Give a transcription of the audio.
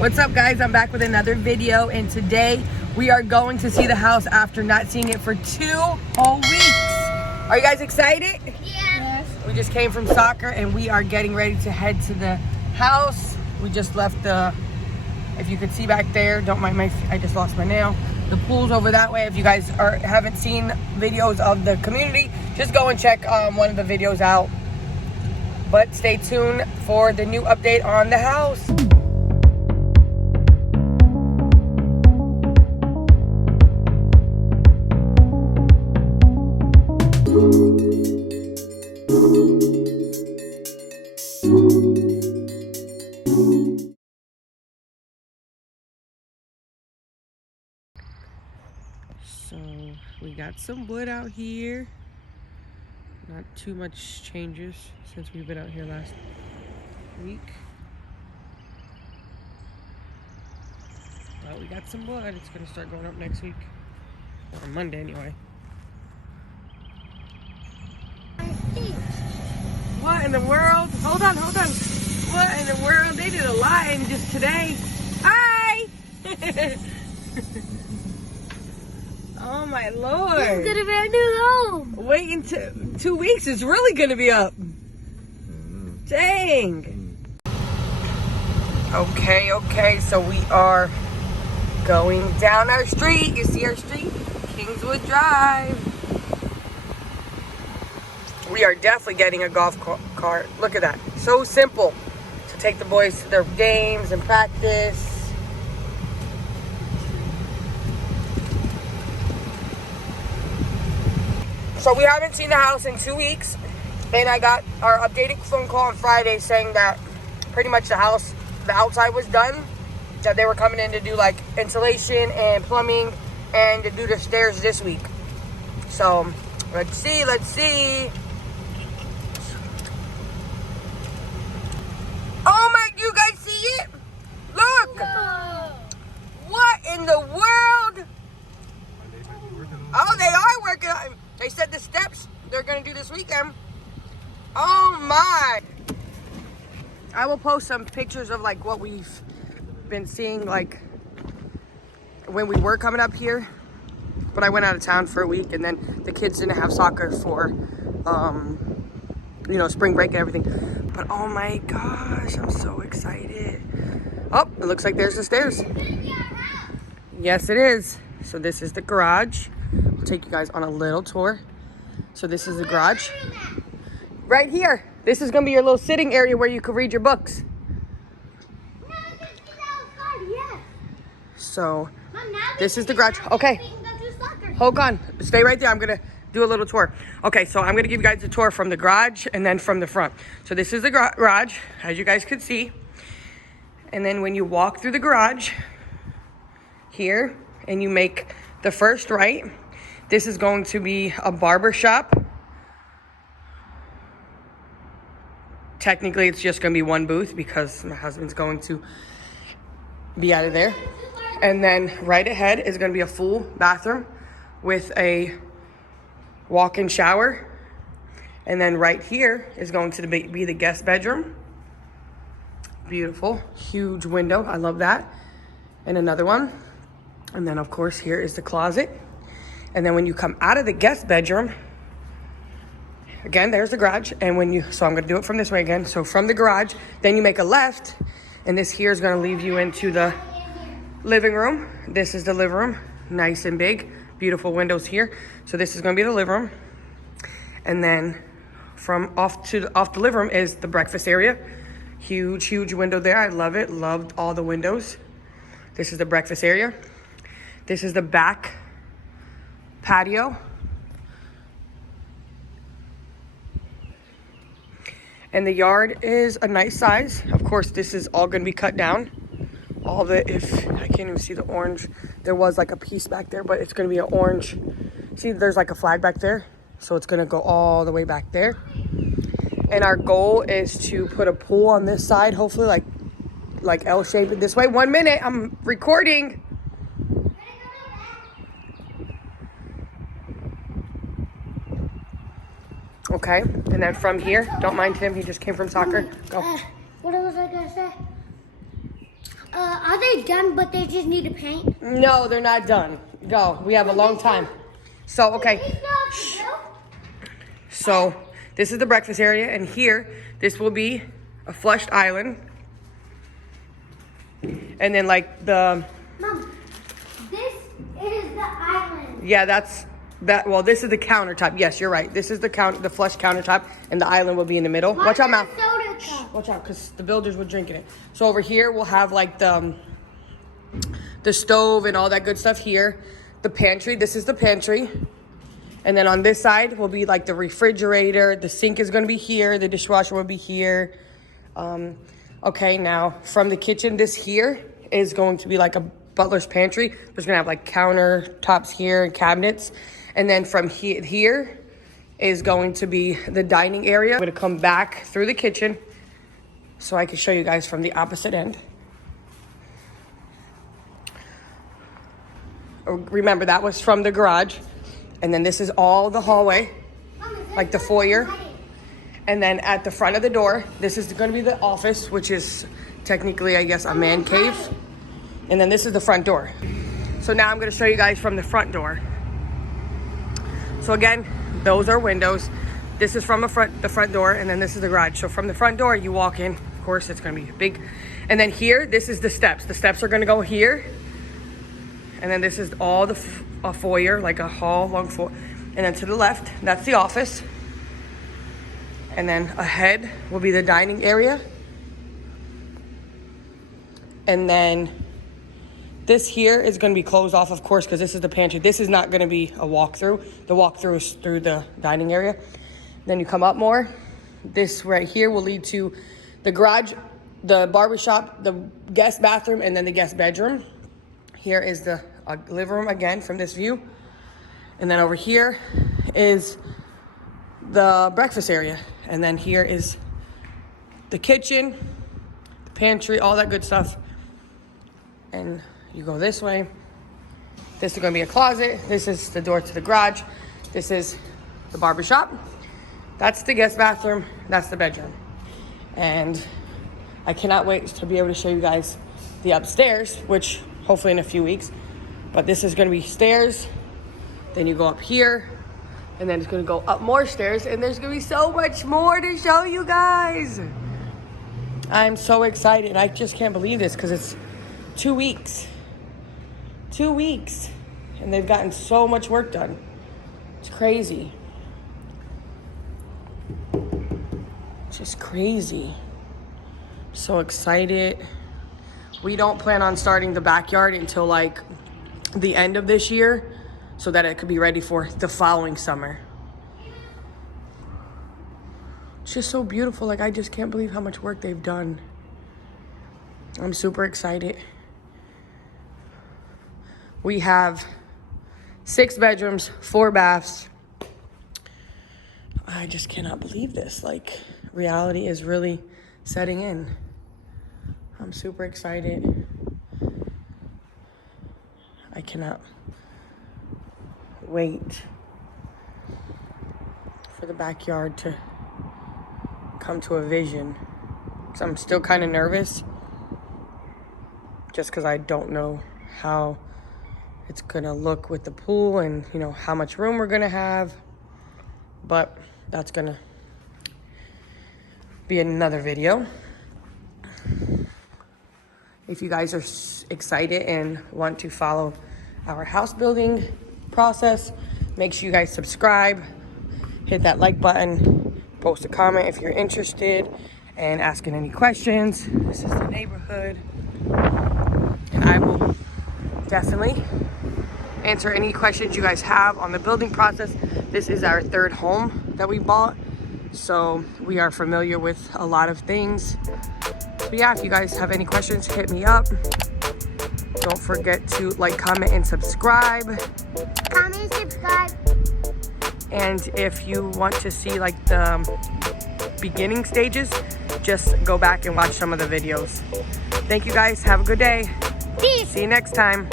What's up, guys? I'm back with another video, and today we are going to see the house after not seeing it for 2 whole weeks. Are you guys excited? Yes. We just came from soccer and we are getting ready to head to the house. We just left the, if you could see back there, don't mind I just lost my nail. The pool's over that way. If you guys haven't seen videos of the community, just go and check one of the videos out. But stay tuned for the new update on the house. So we got some wood out here. Not too much changes since we've been out here last week. But we got some wood. It's gonna start going up next week. Or Monday anyway. What in the world? Hold on. What in the world? They did a lot in just today. Hi! Oh my Lord. This is gonna be our new home. Wait until 2 weeks, it's really gonna be up. Dang. Okay, so we are going down our street. You see our street? Kingswood Drive. We are definitely getting a golf cart. Look at that. So simple to take the boys to their games and practice. So we haven't seen the house in 2 weeks, and I got our updated phone call on Friday saying that pretty much the house, the outside was done, that they were coming in to do like insulation and plumbing and to do the stairs this week. So let's see. Oh my, you guys see it? Look! Whoa. What in the world? Oh, they are working on it. They said the steps they're gonna do this weekend. Oh my. I will post some pictures of like what we've been seeing like when we were coming up here. But I went out of town for a week, and then the kids didn't have soccer for spring break and everything. But oh my gosh, I'm so excited. Oh, it looks like there's the stairs. Yes, it is. So this is the garage. I'll take you guys on a little tour. So this is the garage. Right here. This is going to be your little sitting area where you could read your books. So this is the garage. Okay. Hold on. Stay right there. I'm going to do a little tour. Okay, so I'm going to give you guys a tour from the garage and then from the front. So this is the garage, as you guys could see. And then when you walk through the garage here and you make the first right, this is going to be a barber shop. Technically, it's just going to be one booth because my husband's going to be out of there. And then right ahead is going to be a full bathroom with a walk-in shower. And then right here is going to be the guest bedroom. Beautiful, huge window. I love that. And another one. And then, of course, here is the closet. And then when you come out of the guest bedroom, again, there's the garage. And so I'm going to do it from this way again. So from the garage, then you make a left. And this here is going to leave you into the living room. This is the living room, nice and big. Beautiful windows here. So this is going to be the living room. And then from off the living room is the breakfast area. Huge window there. I love it. Loved all the windows. This is the breakfast area. This is the back patio. And the yard is a nice size. Of course, this is all going to be cut down. I can't even see the orange. There was like a piece back there, but it's going to be an orange. See, there's like a flag back there. So it's going to go all the way back there. And our goal is to put a pool on this side, hopefully like L-shaped this way. 1 minute, I'm recording. Okay, and then from here, don't mind him, he just came from soccer. Go. What was I gonna say? Are they done, but they just need to paint? No, they're not done. Go. We have a long time. So, okay. So, this is the breakfast area, and here, this will be a flushed island. And then, like, the... Mom, this is the island. Yeah, well, this is the countertop. Yes, you're right. This is the flush countertop, and the island will be in the middle. Watch out, Mouth. Watch out, because the builders were drinking it. So over here, we'll have like the stove and all that good stuff here. The pantry, this is the pantry. And then on this side will be like the refrigerator. The sink is going to be here. The dishwasher will be here. Okay, now from the kitchen, this here is going to be like a butler's pantry. There's going to have like countertops here and cabinets. And then from here is going to be the dining area. I'm going to come back through the kitchen so I can show you guys from the opposite end. Remember, that was from the garage. And then this is all the hallway, like the foyer. And then at the front of the door, this is going to be the office, which is technically, I guess, a man cave. And then this is the front door. So now I'm going to show you guys from the front door. So again, those are windows. This is from the front door, and then this is the garage. So from the front door, you walk in. Of course, it's going to be big. And then here, this is the steps. The steps are going to go here. And then this is all the a foyer, like a hall, long foyer. And then to the left, that's the office. And then ahead will be the dining area. And then this here is going to be closed off, of course, because this is the pantry. This is not going to be a walkthrough. The walkthrough is through the dining area. Then you come up more. This right here will lead to the garage, the barbershop, the guest bathroom, and then the guest bedroom. Here is the living room again from this view. And then over here is the breakfast area. And then here is the kitchen, the pantry, all that good stuff. And you go this way. This is going to be a closet. This is the door to the garage. This is the barbershop. That's the guest bathroom. That's the bedroom. And I cannot wait to be able to show you guys the upstairs, which hopefully in a few weeks. But this is going to be stairs. Then you go up here. And then it's going to go up more stairs. And there's going to be so much more to show you guys. I'm so excited. I just can't believe this because it's 2 weeks. 2 weeks. And they've gotten so much work done. It's crazy. Just crazy. So excited. We don't plan on starting the backyard until like the end of this year so that it could be ready for the following summer. It's just so beautiful. Like, I just can't believe how much work they've done. I'm super excited. We have 6 bedrooms, 4 baths. I just cannot believe this. Like, reality is really setting in. I'm super excited. I cannot wait for the backyard to come to a vision. So I'm still kind of nervous just because I don't know how it's gonna look with the pool and, you know, how much room we're gonna have. But that's gonna be another video. If you guys are excited and want to follow our house building process, make sure you guys subscribe, hit that like button, post a comment if you're interested, and asking any questions. This is the neighborhood, and I will definitely answer any questions you guys have on the building process. This is our 3rd home that we bought, so we are familiar with a lot of things. So yeah, if you guys have any questions, hit me up. Don't forget to like, comment, and subscribe. Comment and subscribe. And if you want to see like the beginning stages, just go back and watch some of the videos. Thank you guys. Have a good day. Peace. See you next time.